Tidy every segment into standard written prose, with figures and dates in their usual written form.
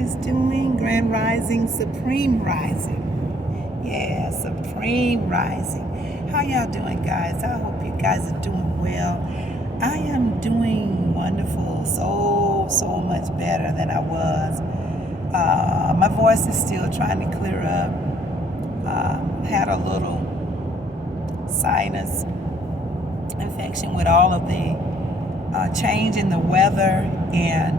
guys doing? Grand Rising, Supreme Rising. Yeah, Supreme Rising. How y'all doing, guys? I hope you guys are doing well. I am doing wonderful, so much better than I was. My voice is still trying to clear up. Had a little sinus infection with all of the change in the weather and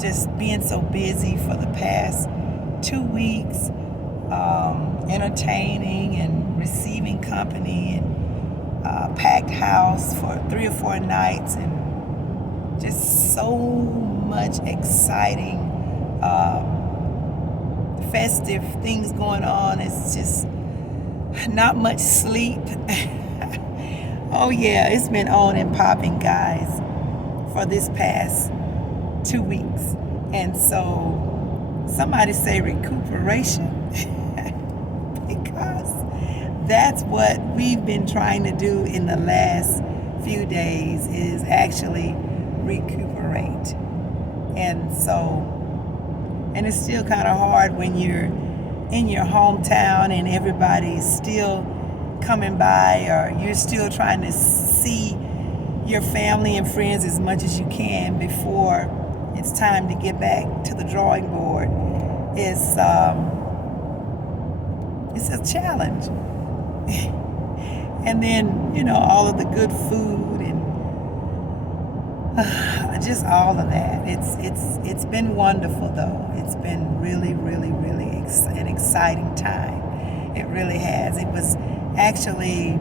just being so busy for the past 2 weeks, entertaining and receiving company and packed house for 3 or 4 nights, and just so much exciting festive things going on. It's just not much sleep. Oh yeah, it's been on and popping, guys, for this past 2 weeks. And so somebody say recuperation because that's what we've been trying to do in the last few days, is actually recuperate. And it's still kind of hard when you're in your hometown and everybody's still coming by, or you're still trying to see your family and friends as much as you can before it's time to get back to the drawing board. It's a challenge. And then, all of the good food and just all of that. It's been wonderful, though. It's been really an exciting time. It really has. It was actually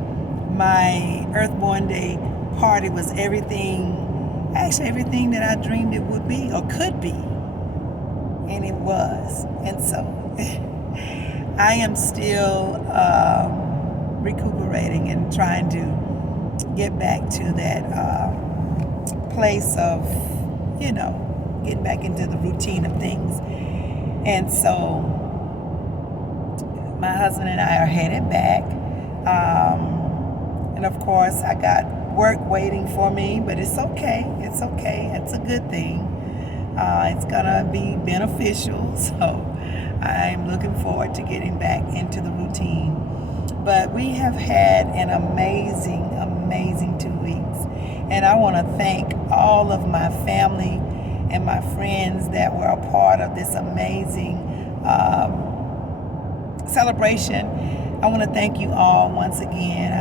my Earthborn Day party was everything that I dreamed it would be or could be, and it was. And so I am still recuperating and trying to get back to that place of, getting back into the routine of things. And so my husband and I are headed back. And of course, I got work waiting for me, but it's okay. It's okay. It's a good thing. It's gonna be beneficial. So I'm looking forward to getting back into the routine. But we have had an amazing 2 weeks. And I want to thank all of my family and my friends that were a part of this amazing celebration. I want to thank you all once again.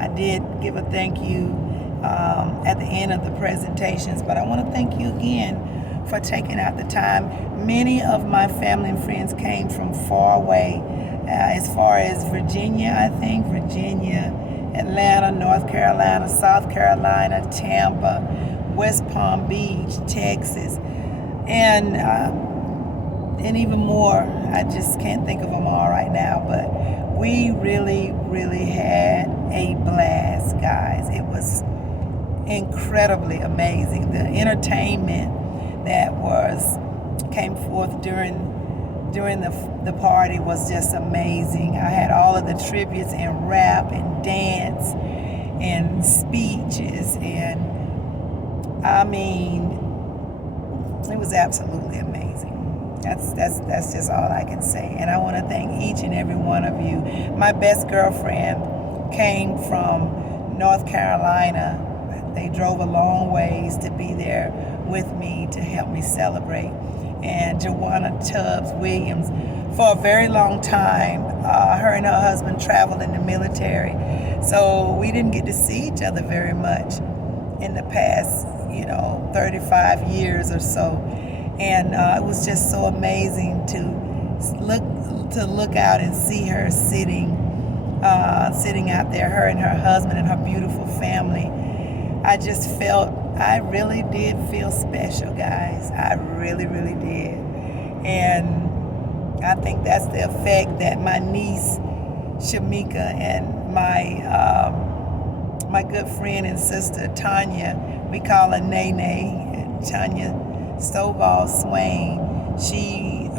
I did give a thank you at the end of the presentations, but I want to thank you again for taking out the time. Many of my family and friends came from far away, as far as Virginia, Atlanta, North Carolina, South Carolina, Tampa, West Palm Beach, Texas, and even more. I just can't think of them all right now, but we really had a blast, guys. It was incredibly amazing. The entertainment that came forth during the party was just amazing. I had all of the tributes and rap and dance and speeches, and I mean, it was absolutely amazing. That's just all I can say. And I want to thank each and every one of you. My best girlfriend came from North Carolina. They drove a long ways to be there with me to help me celebrate. And Joanna Tubbs Williams, for a very long time, her and her husband traveled in the military, so we didn't get to see each other very much in the past 35 years or so. And it was just so amazing to look out and see her sitting out there, her and her husband and her beautiful family. I really did feel special, guys. I really did. And I think that's the effect that my niece Shamika and my good friend and sister Tanya, we call her Nene, Tanya Stovall Swain. She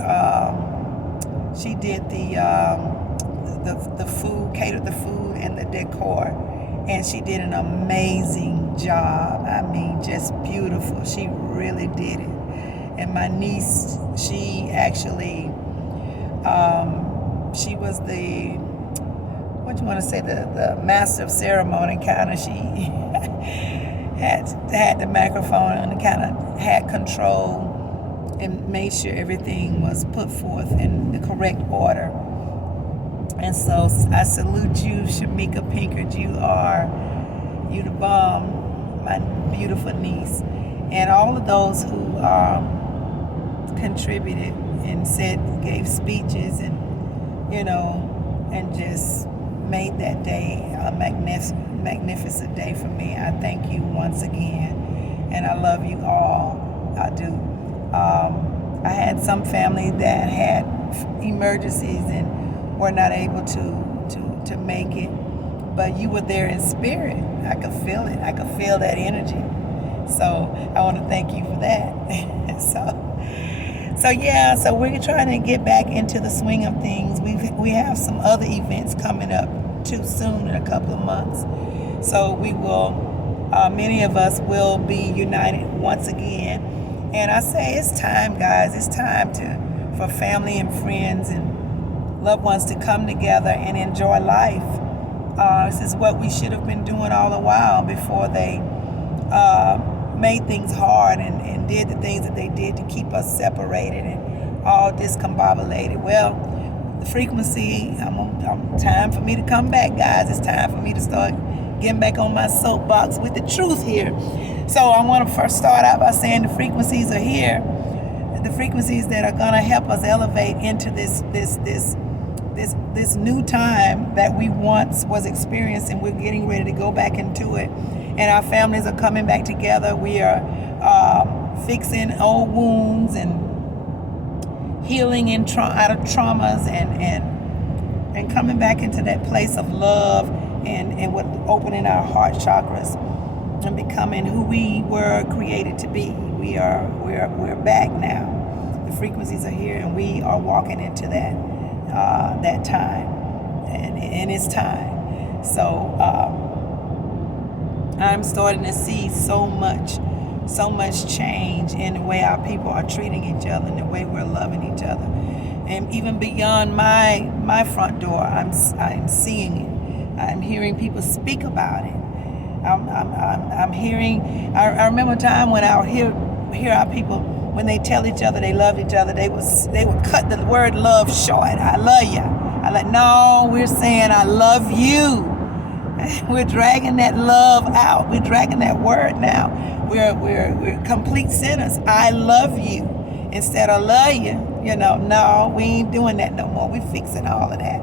did the food, catered the food and the decor, and she did an amazing job. I mean, just beautiful. She really did it. And my niece, she actually, she was the, what you want to say, the master of ceremony kind of. She had the microphone and kind of had control and made sure everything was put forth in the correct order. And so I salute you, Shamika Pinkard. You the bomb, my beautiful niece. And all of those who contributed and gave speeches and, and just made that day a magnificent day for me. I thank you once again. And I love you all. I do. I had some family that had emergencies and were not able to make it, but you were there in spirit. I could feel it. I could feel that energy. So I want to thank you for that. So we're trying to get back into the swing of things. We have some other events coming up too soon in a couple of months. So we will, many of us will be united once again. And I say it's time, guys. It's time for family and friends and loved ones to come together and enjoy life. This is what we should have been doing all the while before they made things hard and did the things that they did to keep us separated and all discombobulated. Well, the frequency, time for me to come back, guys. It's time for me to start getting back on my soapbox with the truth here. So I want to first start out by saying the frequencies are here. The frequencies that are going to help us elevate into this new time that we once was experiencing. We're getting ready to go back into it, and our families are coming back together. We are fixing old wounds and healing out of traumas and coming back into that place of love and with opening our heart chakras and becoming who we were created to be. We're back now. The frequencies are here, and we are walking into that time, and it's time. So I'm starting to see so much change in the way our people are treating each other and the way we're loving each other, and even beyond my front door, I'm seeing it. I'm hearing people speak about it. I'm hearing. I remember a time when I would hear our people, when they tell each other they love each other, they would cut the word love short. I love you. No, we're saying I love you. We're dragging that love out. We're dragging that word now. We're complete sinners. I love you instead of love you. No, we ain't doing that no more. We're fixing all of that.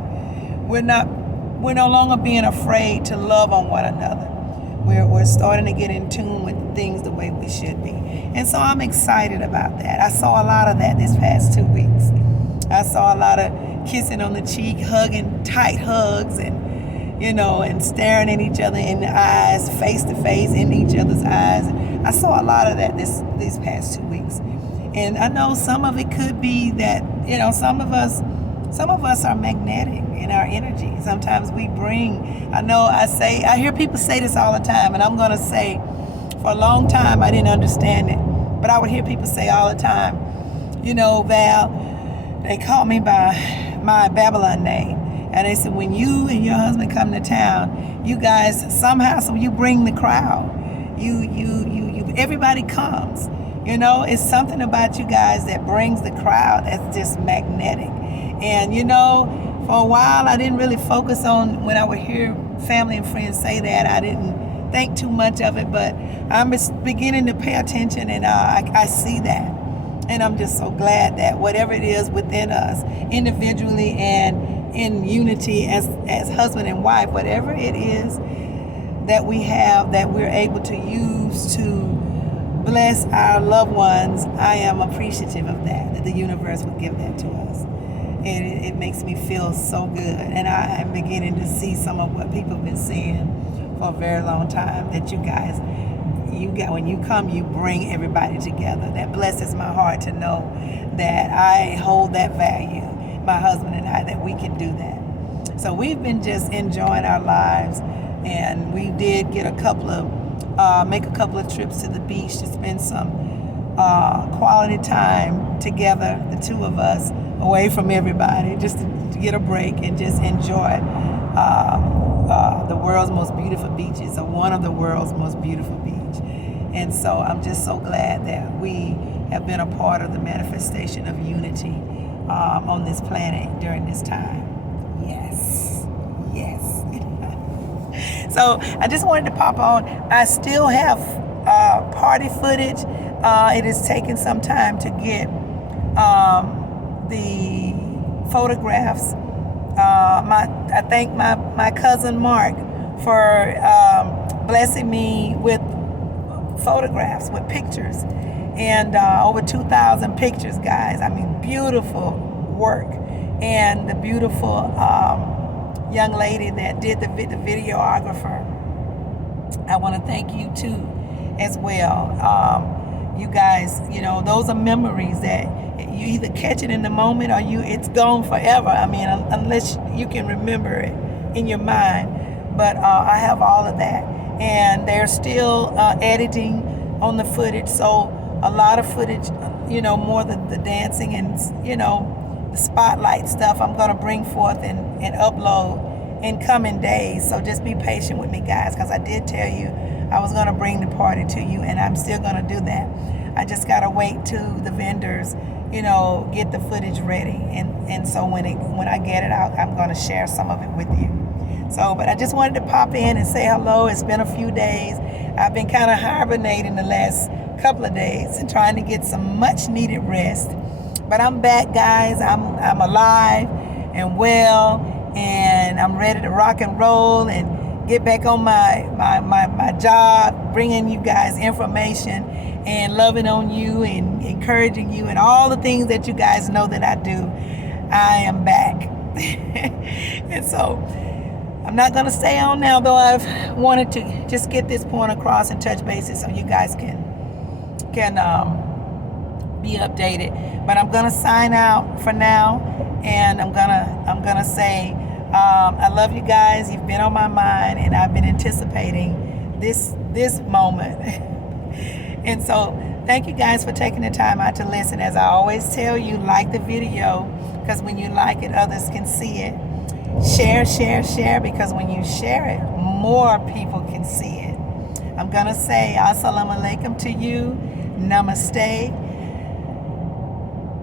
We're no longer being afraid to love on one another. We're starting to get in tune with things the way we should be. And so I'm excited about that. I saw a lot of that this past 2 weeks. I saw a lot of kissing on the cheek, hugging, tight hugs, and staring at each other in the eyes, face to face in each other's eyes. I saw a lot of that these past 2 weeks. And I know some of it could be that, some of us are magnetic in our energy. Sometimes we bring, I hear people say this all the time, and I'm going to say, for a long time, I didn't understand it. But I would hear people say all the time, Val, they call me by my Babylon name. And they said, when you and your husband come to town, you guys, somehow, so you bring the crowd. Everybody comes. It's something about you guys that brings the crowd that's just magnetic. And, for a while, I didn't really focus on, when I would hear family and friends say that, I didn't think too much of it, but I'm beginning to pay attention, and I see that. And I'm just so glad that whatever it is within us, individually and in unity as husband and wife, whatever it is that we have that we're able to use to bless our loved ones, I am appreciative of that the universe would give that to us. And it makes me feel so good. And I am beginning to see some of what people have been saying for a very long time, that you guys, when you come, you bring everybody together. That blesses my heart to know that I hold that value, my husband and I, that we can do that. So we've been just enjoying our lives, and we did get make a couple of trips to the beach to spend some quality time together, the two of us, away from everybody, just to get a break and just enjoy the world's most beautiful beaches, or one of the world's most beautiful beach. And so I'm just so glad that we have been a part of the manifestation of unity on this planet during this time. Yes, yes. So I just wanted to pop on. I still have party footage. It has taken some time to get the photographs. I thank my cousin Mark for blessing me with photographs, with pictures, and over 2,000 pictures, guys. I mean, beautiful work. And the beautiful young lady that did the videographer, I want to thank you too as well. You guys, you know, those are memories that you either catch it in the moment or it's gone forever. I mean, unless you can remember it in your mind. But I have all of that, and they're still editing on the footage. So a lot of footage, you know, more the dancing and, you know, the spotlight stuff I'm going to bring forth and upload in coming days. So just be patient with me, guys, because I did tell you I was going to bring the party to you, and I'm still going to do that. I just got to wait till the vendors, you know, get the footage ready. And so when I get it out, I'm going to share some of it with you. So, but I just wanted to pop in and say hello. It's been a few days. I've been kind of hibernating the last couple of days and trying to get some much needed rest. But I'm back, guys. I'm alive and well, and I'm ready to rock and roll and get back on my job, bringing you guys information and loving on you and encouraging you and all the things that you guys know that I do. I am back. And so I'm not going to stay on now, though I've wanted to just get this point across and touch bases so you guys can be updated. But I'm going to sign out for now, and I'm gonna say I love you guys. You've been on my mind, and I've been anticipating this moment. And so thank you guys for taking the time out to listen. As I always tell you, like the video, because when you like it, others can see it. Share, because when you share it, more people can see it. I'm going to say assalamu alaikum to you. Namaste.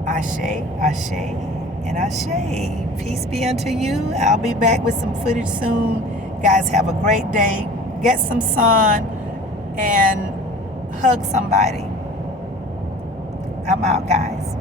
Ashe, and Ashe. Peace be unto you. I'll be back with some footage soon. Guys, have a great day. Get some sun and hug somebody. I'm out, guys.